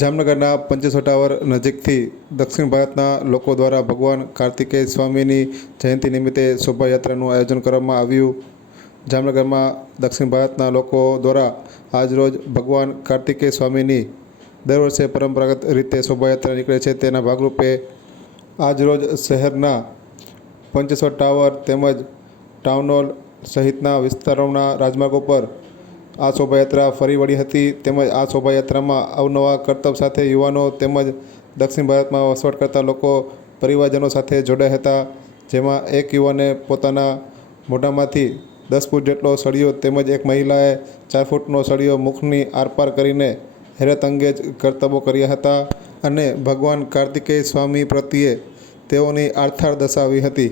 જામનગરના પંચેશ્વર ટાવર નજીકથી દક્ષિણ ભારતના લોકો દ્વારા ભગવાન કાર્તિકેય સ્વામીની જયંતિ નિમિત્તે શોભાયાત્રાનું આયોજન કરવામાં આવ્યું. જામનગરમાં દક્ષિણ ભારતના લોકો દ્વારા આજરોજ ભગવાન કાર્તિકેય સ્વામીની દર વર્ષે પરંપરાગત રીતે શોભાયાત્રા નીકળે છે. તેના ભાગરૂપે આજરોજ શહેરના પંચેશ્વર ટાવર તેમજ ટાઉન હોલ સહિતના વિસ્તારોના રાજમાર્ગો પર આ શોભાયાત્રા ફરી વળી હતી. તેમજ આ શોભાયાત્રામાં અવનવા કરતબ સાથે યુવાનો તેમજ દક્ષિણ ભારતમાં વસવાટ કરતા લોકો પરિવારજનો સાથે જોડાયા હતા. જેમાં એક યુવાને પોતાના મોઢામાંથી 10 ફૂટ જેટલો સળિયો તેમજ એક મહિલાએ 4 ફૂટનો સળિયો મુખની આરપાર કરીને હેરત અંગેજ કરતબો કર્યા હતા અને ભગવાન કાર્તિકેય સ્વામી પ્રત્યે તેઓની આસ્થા દર્શાવી હતી.